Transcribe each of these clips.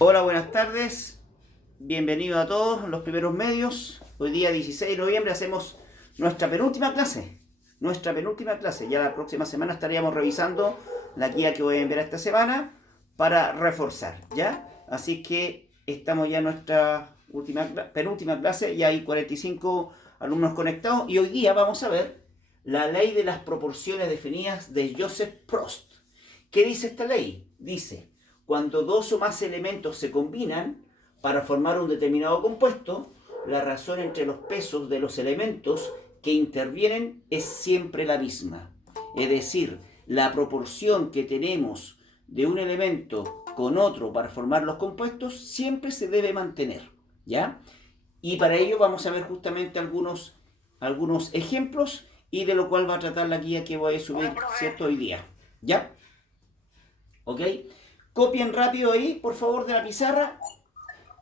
Hola, buenas tardes. Bienvenidos a todos los primeros medios. Hoy día 16 de noviembre hacemos nuestra penúltima clase. Nuestra penúltima clase. Ya la próxima semana estaríamos revisando la guía que voy a enviar esta semana para reforzar, ¿ya? Así que estamos ya en nuestra penúltima clase. Ya hay 45 alumnos conectados y hoy día vamos a ver la ley de las proporciones definidas de Joseph Prost. ¿Qué dice esta ley? Dice: cuando dos o más elementos se combinan para formar un determinado compuesto, la razón entre los pesos de los elementos que intervienen es siempre la misma. Es decir, la proporción que tenemos de un elemento con otro para formar los compuestos siempre se debe mantener, ¿ya? Y para ello vamos a ver justamente algunos ejemplos y de lo cual va a tratar la guía que voy a subir, ¿cierto? Hoy día, ¿ya? ¿Ok? Copien rápido ahí, por favor, de la pizarra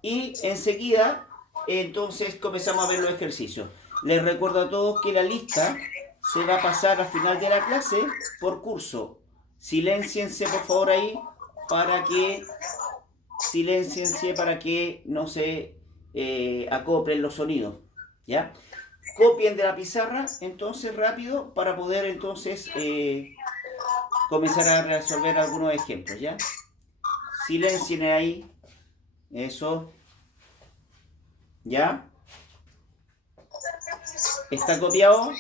y enseguida entonces comenzamos a ver los ejercicios. Les recuerdo a todos que la lista se va a pasar al final de la clase por curso. Silénciense por favor ahí para que no se acoplen los sonidos, ¿ya? Copien de la pizarra entonces rápido para poder entonces comenzar a resolver algunos ejemplos, ¿ya? Silencien ahí. Eso. ¿Ya? ¿Está copiado?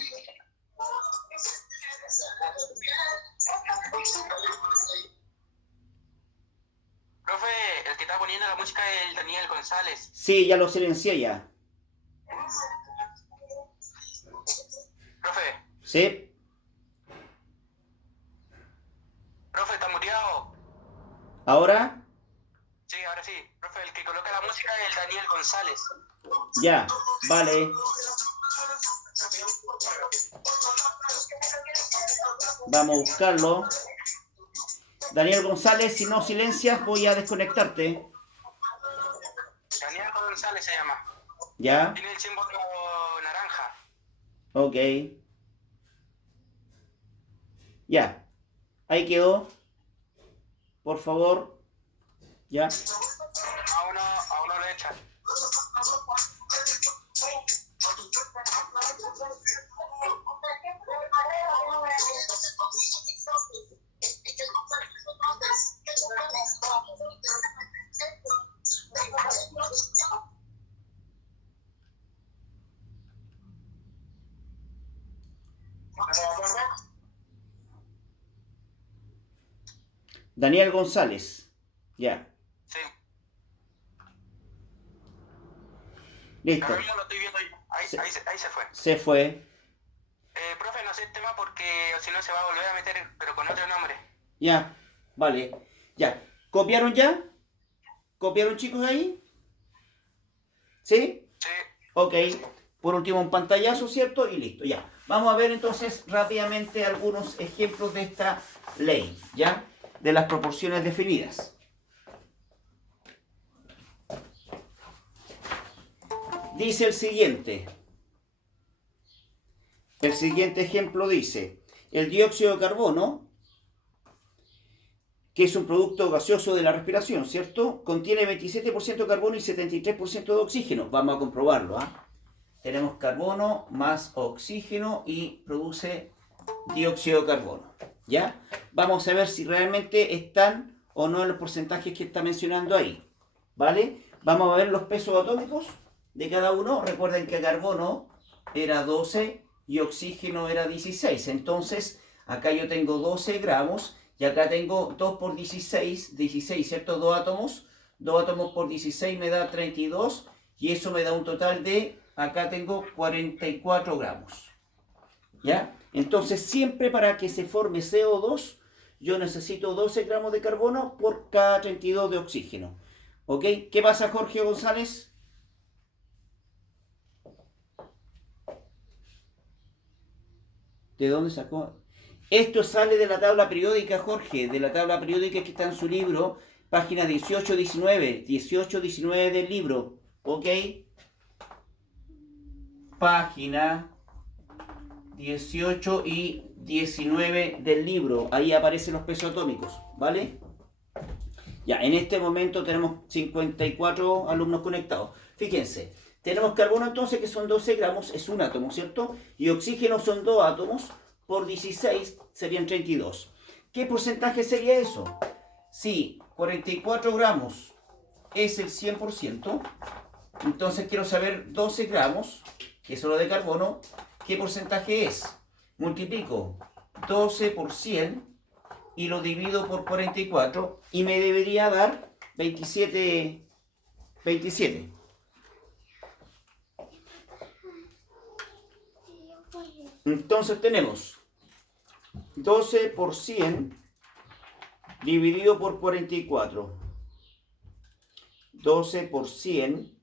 Profe, el que está poniendo la música es el Daniel González. Sí, ya lo silencié ya. Profe, ¿Sí? profe, está muteado. ¿Ahora? Sí, ahora sí. Profe, el que coloca la música es el Daniel González. Ya, vale. Vamos a buscarlo. Daniel González, si no silencias voy a desconectarte. Daniel González se llama. ¿Ya? Tiene el símbolo naranja. Ok. Ya. Ahí quedó. Por favor. Ya. A uno lo echan. Daniel González. Ya. Sí. Listo. Ahora mismo lo estoy viendo ahí. Ahí se fue. Se fue. Profe, no sé el tema porque si no se va a volver a meter, pero con otro nombre. Ya. Vale. Ya. ¿Copiaron ya? ¿Copiaron, chicos, ahí? ¿Sí? Sí. Ok. Por último, un pantallazo, ¿cierto? Y listo, ya. Vamos a ver entonces rápidamente algunos ejemplos de esta ley, ¿ya? De las proporciones definidas. Dice el siguiente. El siguiente ejemplo dice: el dióxido de carbono, que es un producto gaseoso de la respiración, ¿cierto? Contiene 27% de carbono y 73% de oxígeno. Vamos a comprobarlo, ¿ah? Tenemos carbono más oxígeno y produce dióxido de carbono, ¿ya? Vamos a ver si realmente están o no en los porcentajes que está mencionando ahí, ¿vale? Vamos a ver los pesos atómicos de cada uno. Recuerden que carbono era 12 y oxígeno era 16. Entonces, acá yo tengo 12 gramos y acá tengo 2 por 16, 16, ¿cierto? 2 átomos. 2 átomos por 16 me da 32 y eso me da un total de, acá tengo 44 gramos. ¿Ya? Entonces, siempre para que se forme CO2, yo necesito 12 gramos de carbono por cada 32 de oxígeno. ¿Ok? ¿Qué pasa, Jorge González? ¿De dónde sacó? Esto sale de la tabla periódica, Jorge, de la tabla periódica que está en su libro, página 18-19, 18-19 del libro, ¿ok? Página 18 y 19 del libro, ahí aparecen los pesos atómicos, ¿vale? Ya, en este momento tenemos 54 alumnos conectados. Fíjense, tenemos carbono entonces que son 12 gramos, es un átomo, ¿cierto? Y oxígeno son 2 átomos, por 16 serían 32. ¿Qué porcentaje sería eso? Si 44 gramos es el 100%, entonces quiero saber 12 gramos, que es lo de carbono, ¿qué porcentaje es? Multiplico 12 por 100 y lo divido por 44 y me debería dar 27. Entonces tenemos 12 por 100 dividido por 44. 12 por 100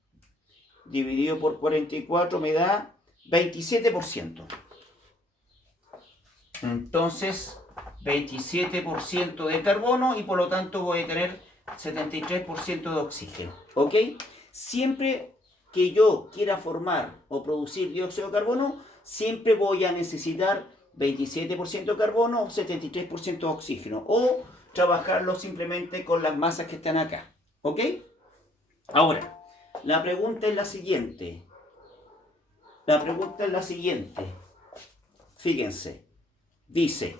dividido por 44 me da 27%. Entonces, 27% de carbono y por lo tanto voy a tener 73% de oxígeno. ¿Ok? Siempre que yo quiera formar o producir dióxido de carbono, siempre voy a necesitar 27% de carbono o 73% de oxígeno. O trabajarlo simplemente con las masas que están acá. ¿Ok? Ahora, la pregunta es la siguiente. Fíjense. Dice,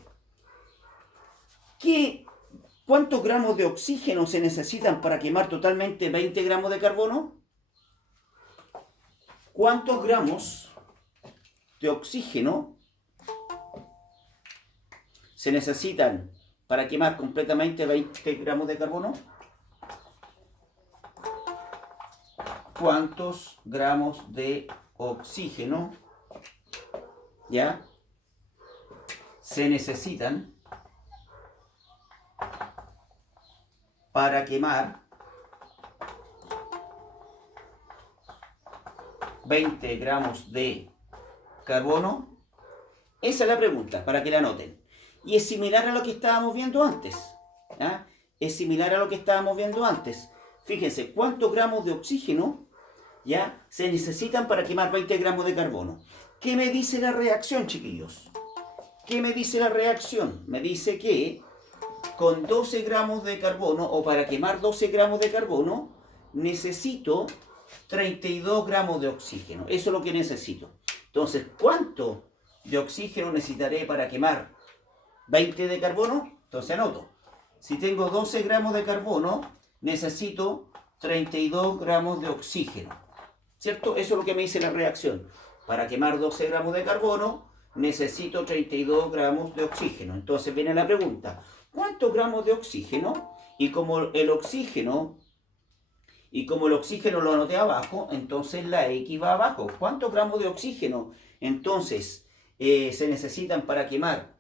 ¿cuántos gramos de oxígeno se necesitan para quemar totalmente 20 gramos de carbono? ¿Cuántos gramos de oxígeno se necesitan para quemar completamente 20 gramos de carbono? ¿Cuántos gramos de oxígeno ya se necesitan para quemar 20 gramos de carbono? Esa es la pregunta, para que la anoten. Y es similar a lo que estábamos viendo antes. ¿Ya? Es similar a lo que estábamos viendo antes. Fíjense, ¿cuántos gramos de oxígeno ya se necesitan para quemar 20 gramos de carbono? ¿Qué me dice la reacción, chiquillos? ¿Qué me dice la reacción? Me dice que con 12 gramos de carbono, o para quemar 12 gramos de carbono, necesito 32 gramos de oxígeno. Eso es lo que necesito. Entonces, ¿cuánto de oxígeno necesitaré para quemar 20 de carbono? Entonces anoto. Si tengo 12 gramos de carbono, necesito 32 gramos de oxígeno. ¿Cierto? Eso es lo que me dice la reacción. Para quemar 12 gramos de carbono, necesito 32 gramos de oxígeno. Entonces viene la pregunta, ¿cuántos gramos de oxígeno? Y como el oxígeno lo anoté abajo, entonces la X va abajo. ¿Cuántos gramos de oxígeno entonces se necesitan para quemar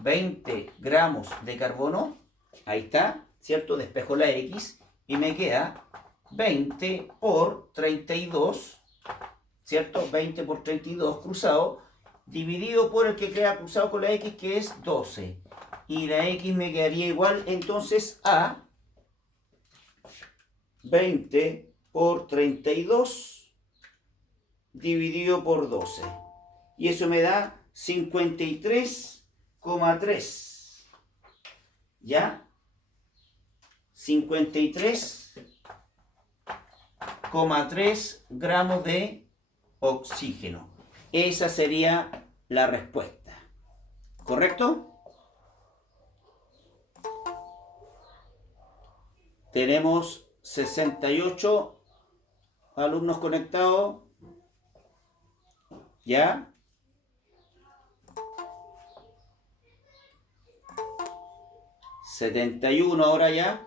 20 gramos de carbono? Ahí está, ¿cierto? Despejo la X y me queda 20 por 32, ¿cierto? 20 por 32 cruzado, dividido por el que queda cruzado con la X, que es 12. Y la X me quedaría igual entonces a 20 por 32 dividido por 12. Y eso me da 53,3. ¿Ya? 53,3 gramos de oxígeno. Esa sería la respuesta. ¿Correcto? Tenemos 68 alumnos conectados. ¿Ya? 71 ahora ya.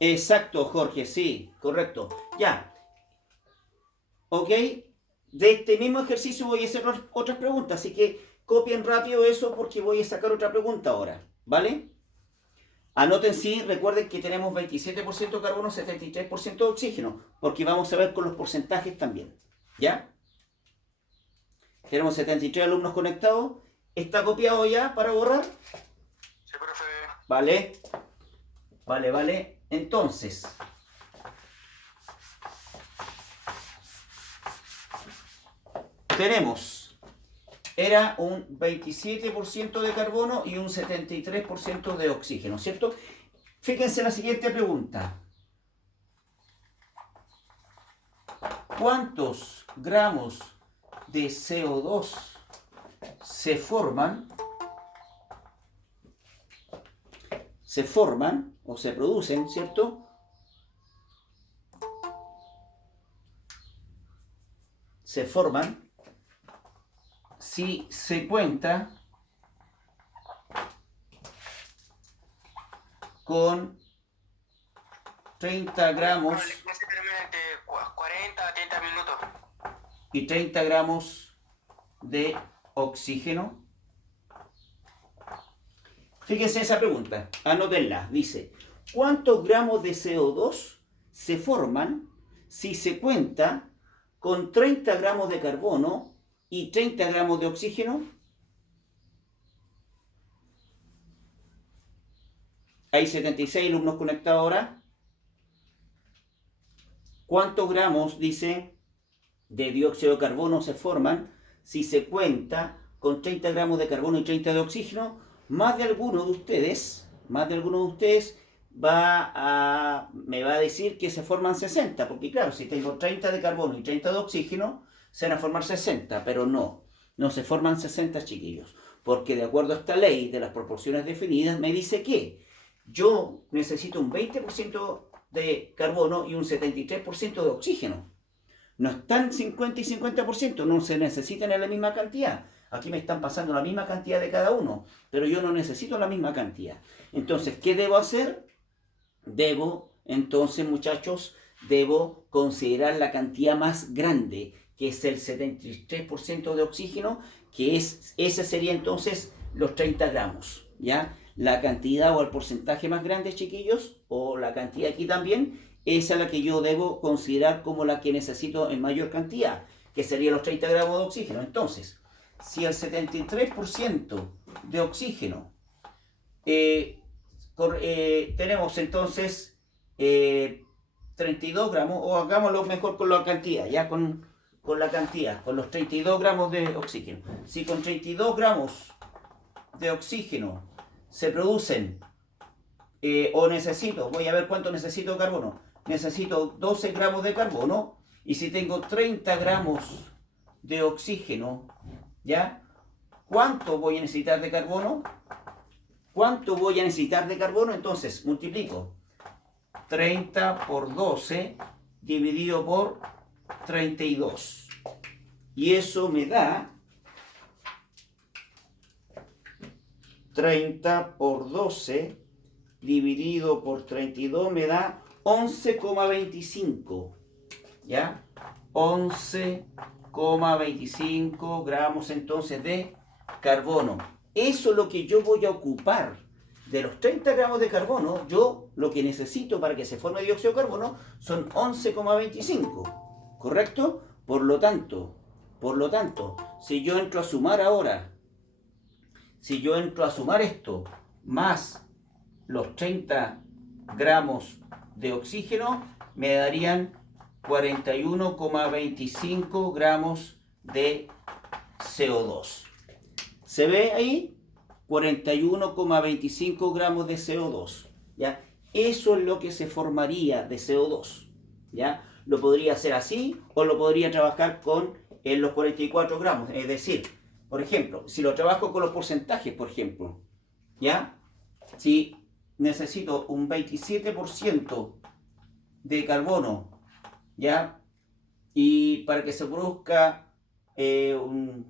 Exacto, Jorge, sí, correcto. Ya. ¿Ok? De este mismo ejercicio voy a hacer otras preguntas, así que copien rápido eso porque voy a sacar otra pregunta ahora, ¿vale? Anoten sí, recuerden que tenemos 27% carbono, 73% de oxígeno, porque vamos a ver con los porcentajes también, ¿ya? Tenemos 73 alumnos conectados. ¿Está copiado ya para borrar? Sí, profe. Vale. Vale. Entonces, tenemos era un 27% de carbono y un 73% de oxígeno, ¿cierto? Fíjense la siguiente pregunta. ¿Cuántos gramos de CO2 se forman o se producen, ¿cierto? Se forman si se cuenta con 30 gramos Se termina entre 40 a 30 minutos. y 30 gramos de oxígeno. Fíjense esa pregunta, anótenla. Dice, ¿cuántos gramos de CO2 se forman si se cuenta con 30 gramos de carbono y 30 gramos de oxígeno? Hay 76 alumnos conectados ahora. ¿Cuántos gramos, dice, de dióxido de carbono se forman si se cuenta con 30 gramos de carbono y 30 de oxígeno? Más de alguno de ustedes me va a decir que se forman 60, porque claro, si tengo 30 de carbono y 30 de oxígeno, se van a formar 60, pero no se forman 60, chiquillos, porque de acuerdo a esta ley de las proporciones definidas, me dice que yo necesito un 20% de carbono y un 73% de oxígeno. No están 50 y 50%, no se necesitan en la misma cantidad. Aquí me están pasando la misma cantidad de cada uno, pero yo no necesito la misma cantidad. Entonces, ¿qué debo hacer? Entonces, muchachos, debo considerar la cantidad más grande, que es el 73% de oxígeno, ese sería entonces los 30 gramos, ¿ya? La cantidad o el porcentaje más grande, chiquillos, o la cantidad aquí también, esa es la que yo debo considerar como la que necesito en mayor cantidad, que serían los 30 gramos de oxígeno. Entonces, si el 73% de oxígeno tenemos entonces 32 gramos, o hagámoslo mejor con la cantidad, ya con la cantidad, con los 32 gramos de oxígeno. Si con 32 gramos de oxígeno se producen, voy a ver cuánto necesito de carbono. Necesito 12 gramos de carbono, y si tengo 30 gramos de oxígeno, ¿ya? ¿Cuánto voy a necesitar de carbono? Entonces multiplico 30 por 12 dividido por 32. Y eso me da 30 por 12 dividido por 32 me da 11,25. ¿Ya? 11,25 gramos entonces de carbono. Eso es lo que yo voy a ocupar. De los 30 gramos de carbono, yo lo que necesito para que se forme dióxido de carbono son 11,25. ¿Correcto? Por lo tanto, si yo entro a sumar ahora, esto más los 30 gramos de oxígeno, me darían 41,25 gramos de CO2. ¿Se ve ahí? 41,25 gramos de CO2. ¿Ya? Eso es lo que se formaría de CO2. ¿Ya? Lo podría hacer así, o lo podría trabajar con los 44 gramos. Es decir, por ejemplo, si lo trabajo con los porcentajes, por ejemplo, ¿ya? Si necesito un 27% de carbono, ¿ya? Y para que se produzca un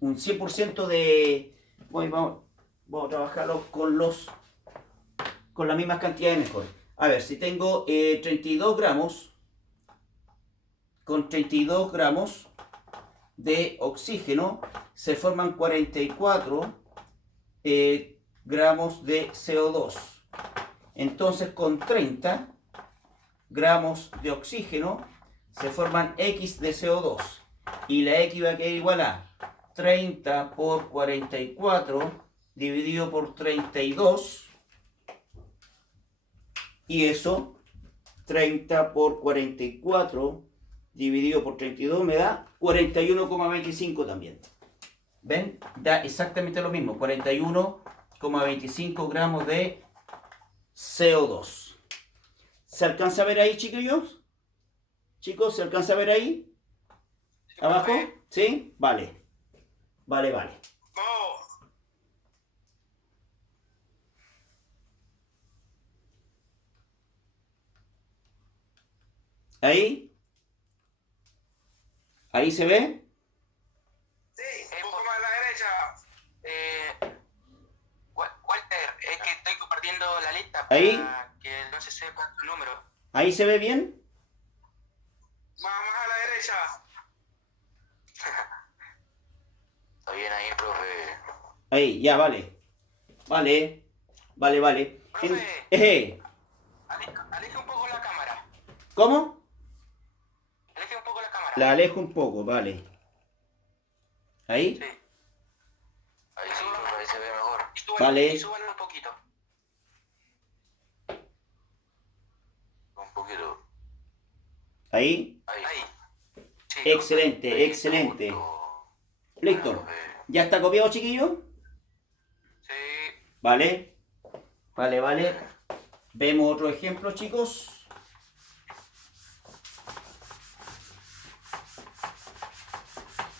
100% de... Vamos a trabajarlo con las mismas cantidades mejor. A ver, si tengo 32 gramos, con 32 gramos de oxígeno, se forman 44 gramos de CO2. Entonces, con 30 gramos de oxígeno, se forman X de CO2. Y la X va a quedar igual a 30 por 44 dividido por 32. Y eso, 30 por 44 dividido por 32 me da 41,25 también. ¿Ven? Da exactamente lo mismo, 41,25 gramos de CO2. ¿Se alcanza a ver ahí, chiquillos? Chicos, ¿se alcanza a ver ahí? Sí, ¿Abajo? profe. ¿Sí? Vale. Vale. Vamos. ¿Ahí? ¿Ahí se ve? Sí, un poco más a la derecha. Walter, es que estoy compartiendo la lista ¿Ahí? para que no se sepa el número. ¿Ahí se ve bien? Más a la derecha. Está bien ahí, profe. Ahí, ya, vale. Vale. Profe. Eje. Aleje un poco la cámara. ¿Cómo? Aleje un poco la cámara. La alejo un poco, vale. ¿Ahí? Sí. Ahí sí, profe, ahí se ve mejor. Vale. Y súbalo un poquito. Un poquito. ¿Ahí? Ahí. Sí, Excelente, profe. Ahí excelente. está justo. Listo. Profe. ¿Ya está copiado, chiquillo? Sí. Vale. Vale. Vemos otro ejemplo, chicos.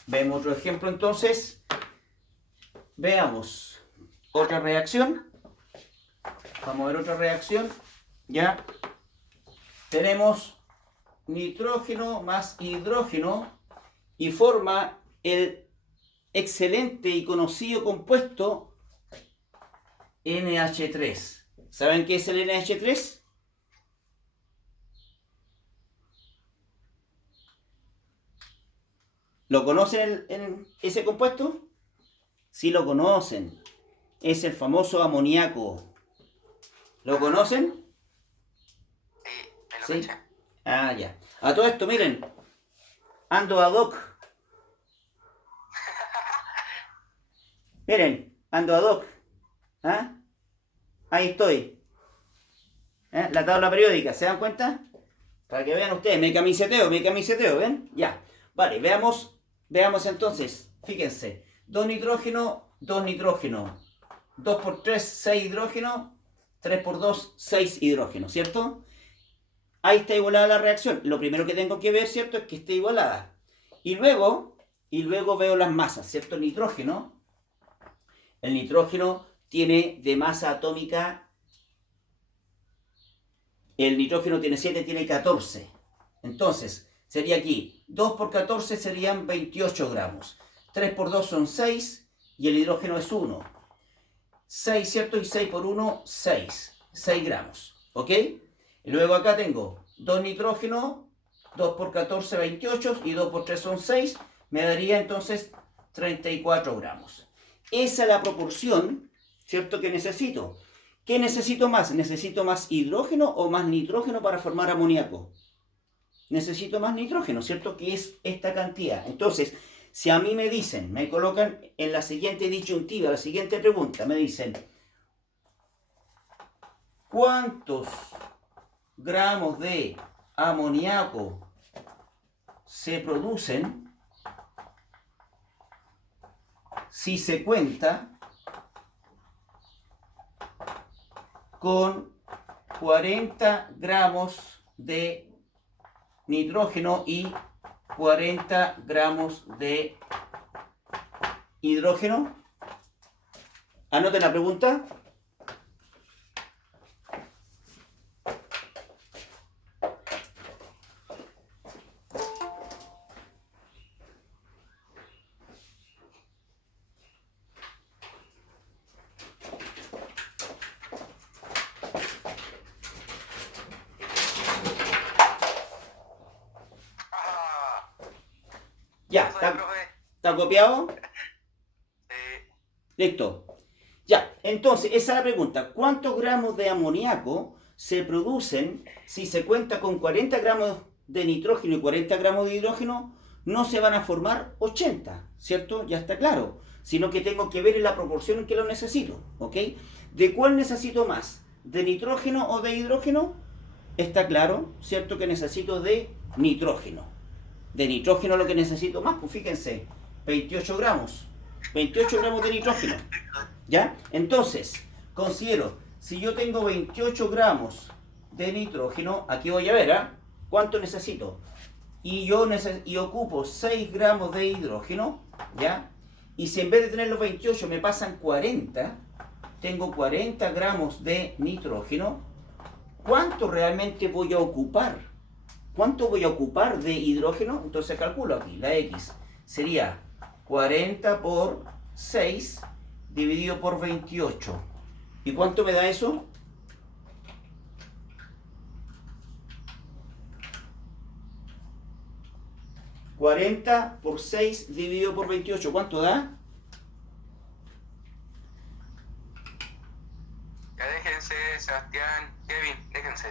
Vemos otro ejemplo entonces. Veamos otra reacción. Vamos a ver otra reacción. Ya. Tenemos nitrógeno más hidrógeno y forma el excelente y conocido compuesto NH3. ¿Saben qué es el NH3? ¿Lo conocen ese compuesto? Sí lo conocen. Es el famoso amoníaco. ¿Lo conocen? Me lo Sí. caché. Ah, ya. A todo esto, miren. Ando ad hoc. Miren, ando ad hoc. ¿Ah? Ahí estoy. La tabla periódica, ¿se dan cuenta? Para que vean ustedes, me camiseteo, ¿ven? Ya. Vale, veamos entonces. Fíjense. 2 nitrógeno, 2 nitrógeno. 2 por 3, 6 hidrógeno. 3 por 2, 6 hidrógeno, ¿cierto? Ahí está igualada la reacción. Lo primero que tengo que ver, ¿cierto? Es que esté igualada. Y luego veo las masas, ¿cierto? El nitrógeno tiene de masa atómica, el nitrógeno tiene 7, tiene 14. Entonces, sería aquí, 2 por 14 serían 28 gramos. 3 por 2 son 6 y el hidrógeno es 1. 6, ¿cierto? Y 6 por 1, 6. 6 gramos, ¿ok? Y luego acá tengo 2 nitrógeno, 2 por 14, 28 y 2 por 3 son 6. Me daría entonces 34 gramos. Esa es la proporción, ¿cierto? Que necesito. ¿Qué necesito más? ¿Necesito más hidrógeno o más nitrógeno para formar amoníaco? Necesito más nitrógeno, ¿cierto? Que es esta cantidad. Entonces, si a mí me dicen, me colocan en la siguiente disyuntiva, la siguiente pregunta, me dicen, ¿cuántos gramos de amoníaco se producen si se cuenta con 40 gramos de nitrógeno y 40 gramos de hidrógeno? Anoten la pregunta. Ya, ¿está copiado? Listo. Ya, entonces, esa es la pregunta. ¿Cuántos gramos de amoníaco se producen si se cuenta con 40 gramos de nitrógeno y 40 gramos de hidrógeno? No se van a formar 80, ¿cierto? Ya está claro. Sino que tengo que ver en la proporción en que lo necesito, ¿ok? ¿De cuál necesito más? ¿De nitrógeno o de hidrógeno? Está claro, ¿cierto? Que necesito de nitrógeno. De nitrógeno lo que necesito más, pues fíjense, 28 gramos. 28 gramos de nitrógeno. ¿Ya? Entonces, considero, si yo tengo 28 gramos de nitrógeno, aquí voy a ver, ¿ah? ¿Cuánto necesito? Y yo ocupo 6 gramos de hidrógeno, ¿ya? Y si en vez de tener los 28 me pasan 40, tengo 40 gramos de nitrógeno, ¿cuánto realmente voy a ocupar? ¿Cuánto voy a ocupar de hidrógeno? Entonces calculo aquí, la X sería 40 por 6 dividido por 28. ¿Y cuánto me da eso? ¿40 por 6 dividido por 28? ¿Cuánto da? Ya déjense, Sebastián, Kevin, déjense.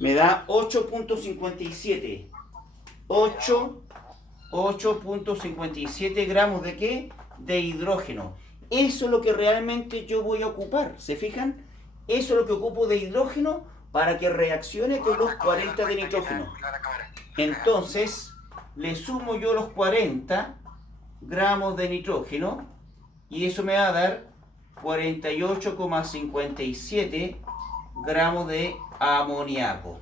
Me da 8.57. 8.57 gramos de ¿qué? De hidrógeno. Eso es lo que realmente yo voy a ocupar. ¿Se fijan? Eso es lo que ocupo de hidrógeno para que reaccione con los 40 de nitrógeno. Entonces, le sumo yo los 40 gramos de nitrógeno y eso me va a dar 48,57 gramos de amoníaco.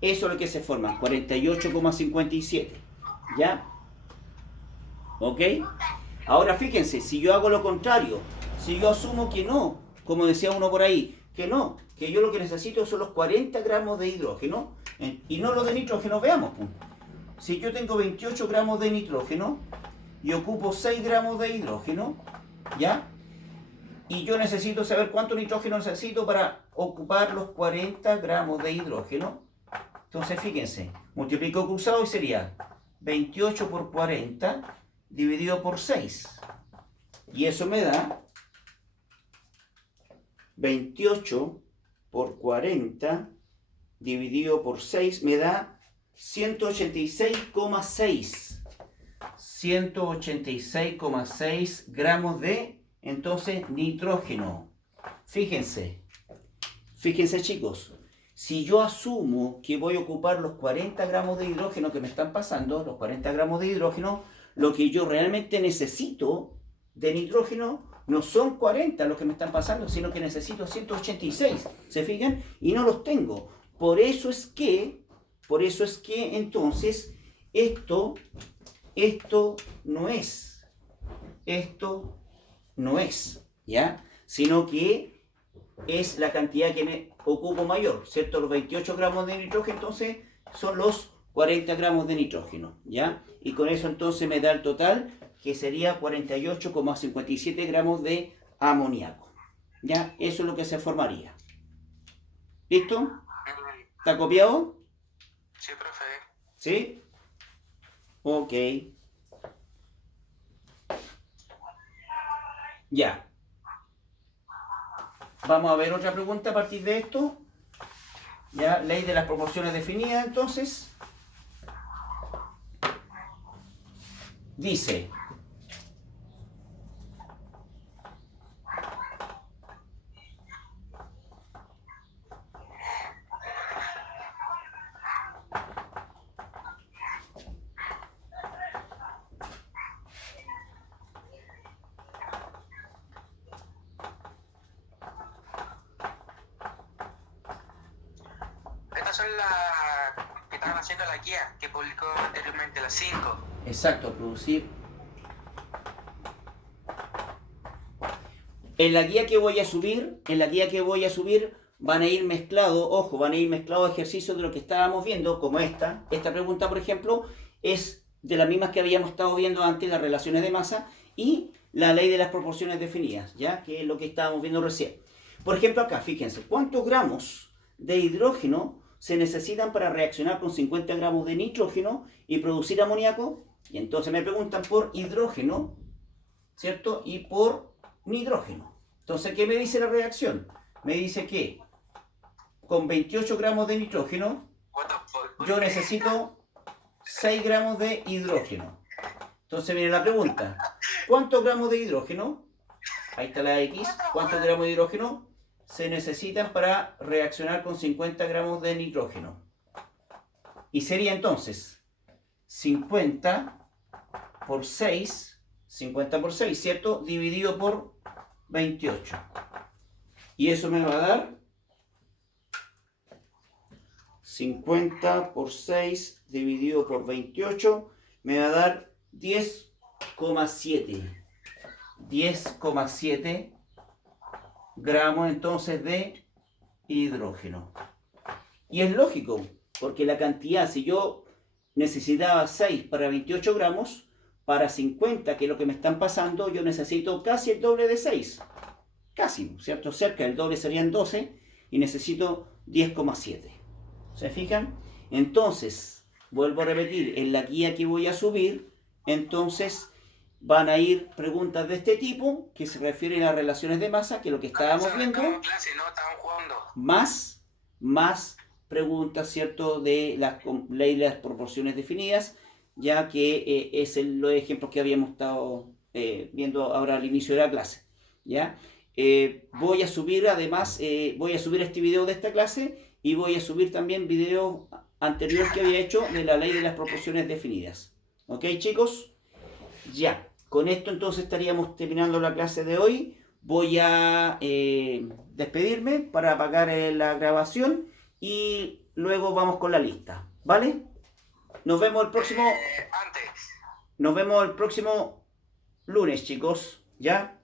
Eso es lo que se forma, 48,57. ¿Ya? ¿Ok? Ahora fíjense, si yo hago lo contrario, si yo asumo que no, como decía uno por ahí, que no, que yo lo que necesito son los 40 gramos de hidrógeno y no los de nitrógeno, veamos. Si yo tengo 28 gramos de nitrógeno y ocupo 6 gramos de hidrógeno, ¿ya? Y yo necesito saber cuánto nitrógeno necesito para ocupar los 40 gramos de hidrógeno. Entonces fíjense, multiplico cruzado y sería 28 por 40 dividido por 6. Y eso me da 28 por 40 dividido por 6 me da 186,6. 186,6 gramos de, entonces, nitrógeno. Fíjense chicos, si yo asumo que voy a ocupar los 40 gramos de hidrógeno que me están pasando, los 40 gramos de hidrógeno, lo que yo realmente necesito de nitrógeno no son 40 los que me están pasando, sino que necesito 186, ¿se fijan? Y no los tengo. Por eso es que entonces esto no es, ¿ya? Sino que es la cantidad que me ocupo mayor, ¿cierto? Los 28 gramos de nitrógeno, entonces, son los 40 gramos de nitrógeno, ¿ya? Y con eso entonces me da el total, que sería 48,57 gramos de amoníaco, ¿ya? Eso es lo que se formaría. ¿Listo? ¿Está copiado? Sí, profe. ¿Sí? Ok. Ya. Vamos a ver otra pregunta a partir de esto. Ya, ley de las proporciones definidas, entonces. Dice, Estas son las que estaban haciendo la guía que publicó anteriormente, las 5. exacto, producir. En la guía que voy a subir, van a ir mezclados, ojo, van a ir mezclados ejercicios de lo que estábamos viendo, como esta. Esta pregunta, por ejemplo, es de las mismas que habíamos estado viendo antes, las relaciones de masa y la ley de las proporciones definidas, ¿ya? Que es lo que estábamos viendo recién. Por ejemplo, acá, fíjense, ¿cuántos gramos de hidrógeno se necesitan para reaccionar con 50 gramos de nitrógeno y producir amoníaco? Y entonces me preguntan por hidrógeno, ¿cierto? Y por nitrógeno. Entonces, ¿qué me dice la reacción? Me dice que con 28 gramos de nitrógeno yo necesito 6 gramos de hidrógeno. Entonces viene la pregunta, ¿cuántos gramos de hidrógeno? Ahí está la X. ¿Cuántos gramos de hidrógeno se necesitan para reaccionar con 50 gramos de nitrógeno? Y sería entonces 50 por 6 50 por 6, ¿cierto? Dividido por 28. Y eso me va a dar 50 por 6 dividido por 28. Me va a dar 10,7. 10,7 gramos entonces de hidrógeno. Y es lógico, porque la cantidad, si yo necesitaba 6 para 28 gramos, para 50, que es lo que me están pasando, yo necesito casi el doble de 6. Casi, ¿cierto? Cerca del doble serían 12 y necesito 10,7. ¿Se fijan? Entonces, vuelvo a repetir, en la guía que voy a subir, entonces van a ir preguntas de este tipo, que se refieren a relaciones de masa, que es lo que estábamos viendo, clase, ¿no? Estaban jugando. más preguntas, ¿cierto?, de la ley de las proporciones definidas, ya que es los ejemplos que habíamos estado viendo ahora al inicio de la clase, ¿ya? Voy a subir además, voy a subir este video de esta clase y voy a subir también videos anteriores que había hecho de la ley de las proporciones definidas. ¿Ok, chicos? Ya, con esto entonces estaríamos terminando la clase de hoy. Voy a despedirme para apagar la grabación y luego vamos con la lista, ¿vale? Nos vemos el próximo... Antes. Nos vemos el próximo lunes, chicos, ¿ya?